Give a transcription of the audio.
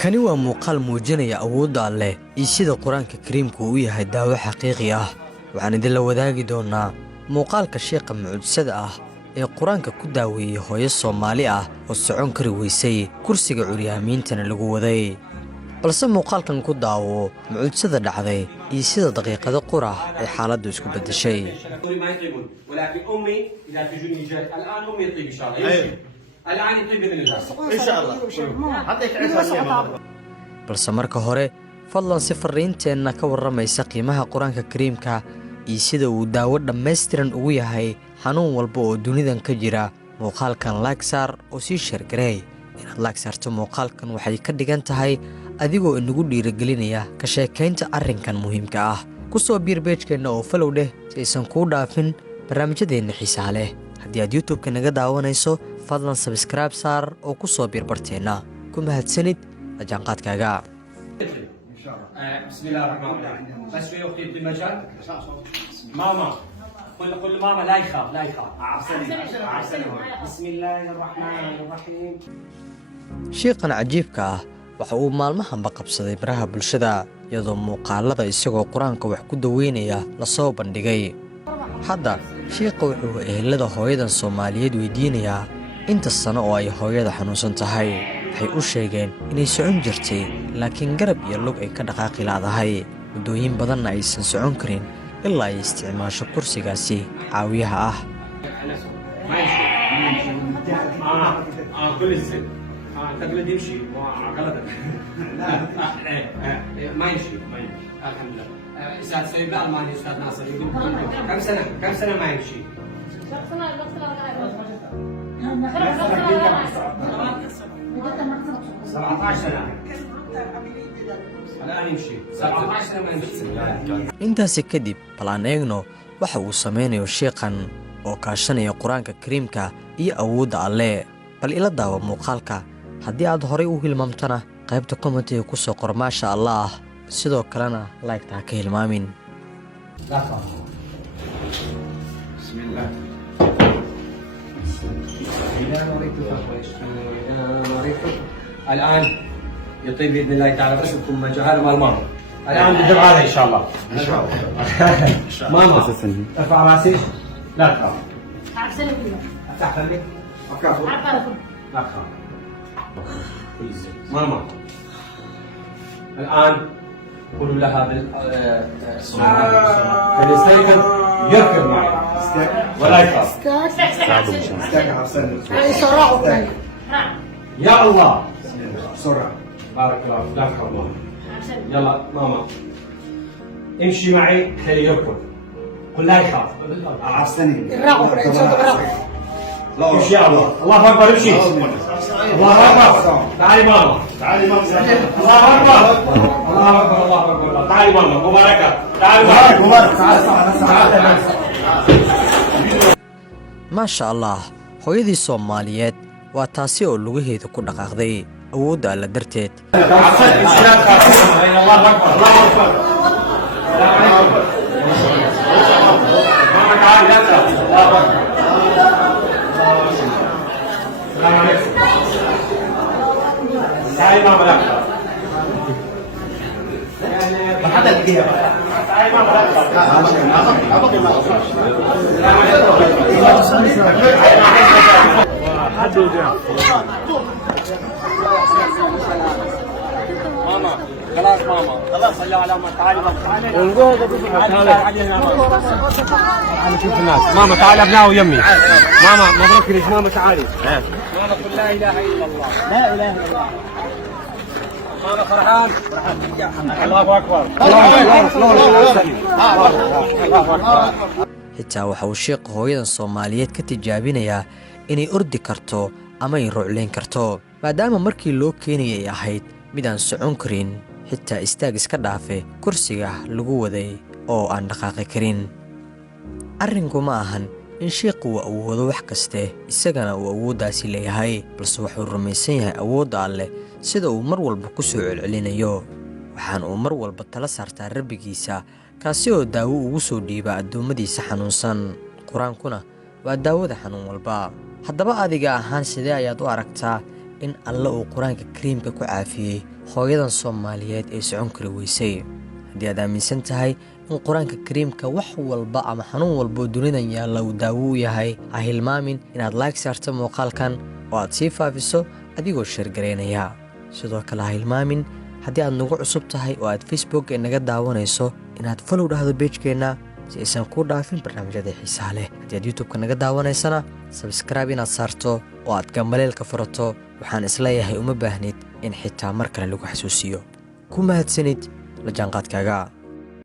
kani waa muuqaal muujinaya awoodda Alle iyo sida Quraanka Kariimku u yahay daawo xaqiiqi ah. waxaan idin la wadaagi doonaa muuqaalka sheekha mucjisada ah ee Quraanka ku daaweeyay hooyo Soomaali ah oo socon kari weysay kursiga curyaamiintana lagu waday. balse muuqaalkan ku daawo mucjisada dhacday iyo sida daqiiqado qura ay xaaladdu isku bedeshay. balse marka hore fadlan si fariinteenna ka warramaysa qiimaha Quraanka Kariimka iyo sida uu daawo dhammaystiran ugu yahay xanuun walba oo dunidan ka jira. muuqaalkan like saar oo sii share gareey. inaad like saarto muuqaalkan waxay ka dhigan tahay adigoo inagu dhiirigelinaya ka sheekaynta arrinkan muhiimka ah. ku soo biir page-keena oo follow dheh si aysan kuu dhaafin barnaamijyadeena xiisaha leh. haddii aad YouTube-ka naga daawanayso fadlan subscribe saar oo ku soo biir barteena. ku mahadsanid la jaanqaadkaaga. بسم الله الرحمن الرحيم. بس شوي اختي بدي مجال. ماما قل ماما لا يخاف لا يخاف. بسم الله الرحمن الرحيم. sheekhan cajiibka ah waxa uu maalmahanba qabsaday baraha bulshada iyadoo muuqaalada isagoo quraanka wax ku daweynaya la soo bandhigay. hadda sheekha wuxuu ehelada hooyadan Soomaaliyeed weydiinayaa inta sano oo ay hooyada xanuunsan tahay. waxay u sheegeen inay socon jirtay laakiin garab iyo lug ay ka dhaqaaqi laadahay muddooyin badanna aysan socon karin ilaa ay isticmaasho kursigaasi caawiyaha ah. تقلد يمشي وعقلتك ما يمشي الحمد لله. استاذ سيد الماني استاذ ناصر كم سنه ما يمشي؟ 17 سنه الان يمشي 17 سنه ما يمشي. intaasi kadib balaan eegno waxa uu samaynayo sheekhan oo kaashanaya Quraanka Kariimka iyo awoodda Alle. bal ila daawo muuqaalka. haddii aad horay u hilmaamtana qaybta commentiga ku soo qor maasha Allah. sidoo kalena like-ta ha ka hilmaamin. بسم الله الآن يطيب بإذن الله تعالى بس بكم مجهال مال ماما. الآن بدي عليه إن شاء الله. إن شاء الله. ماما ارفع راسي لا تخاف. افتح فمك. لا تخاف. ماما الآن قولوا لها فليستيقظ يركض معي ولا يخاف. يا الله بسرعة. بارك الله فيك. لا تخاف ماما. يلا ماما امشي معي كي يركض. قل لا يخاف. امشي يا الله. الله اكبر امشي. الله اكبر. تعالي ماما. تعالي ماما. الله اكبر. الله اكبر. الله اكبر. تعالي ماما مباركة. تعالي مبارك. maasha Allah. hooyadii Soomaaliyeed waa taasi oo lugaheeda ku dhaqaaqday awoodda Alle darteed. تعالي ماما لا حتى الجيب تعالي ماما ماما خلاص ماما خلاص صلي على ماما. تعالي ماما تعالي شوف الناس. ماما تعالي ابناء ويمي. ماما مبروك لك ماما تعالي. ماما قل لا اله الا الله. لا اله الا الله. ماما فرحان. الله اكبر. xitaa waxa uu sheekhu hooyadan Soomaaliyeed ka tijaabinayaa inay ordi karto ama ay rucleyn karto maadaama markii loo keenayay ay ahayd mid aan socon karin xitaa istaag iska dhaafe kursiga lagu waday oo aan dhaqaaqi karin. arrinku ma ahan in sheekhu uu awoodo wax kaste isagana uu awooddaasi leeyahay balse wuxuu rumaysan yahay awoodda Alle sida uu mar walba ku soo celcelinayo. waxaan uu mar walba tala saartaa rabbigiisa kaasi oo daawo ugu soo dhiiba addoommadiisa xanuunsan. quraankuna waa daawada xanuun walba. haddaba adiga ahaan sidee ayaad u aragtaa in alla uu qur-aanka kariimka ku caafiyey hooyadan Soomaaliyeed ee socon kari weysay. haddii aad aaminsan tahay in qur-aanka kariimka wax walba ama xanuun walba oo dunidan yaalla uu daawo u yahay, ha hilmaamin inaad like saarto muuqaalkan oo aad sii faafiso adigoo sheergaraynaya. sidoo kale ha hilmaamin haddii aad nagu cusub tahay oo aad Facebook naga daawanayso inaad follow dhahdo page-keenna si aysan kuu dhaafin barnaamijyada xiisaha leh. haddii aad YouTube-ka naga daawanaysana subscribe inaad saarto oo aad gambaleelka furato. waxaan isleeyahay uma baahnid in xitaa mar kale lagu xasuusiyo. ku mahadsanid la jaanqaadkaaga.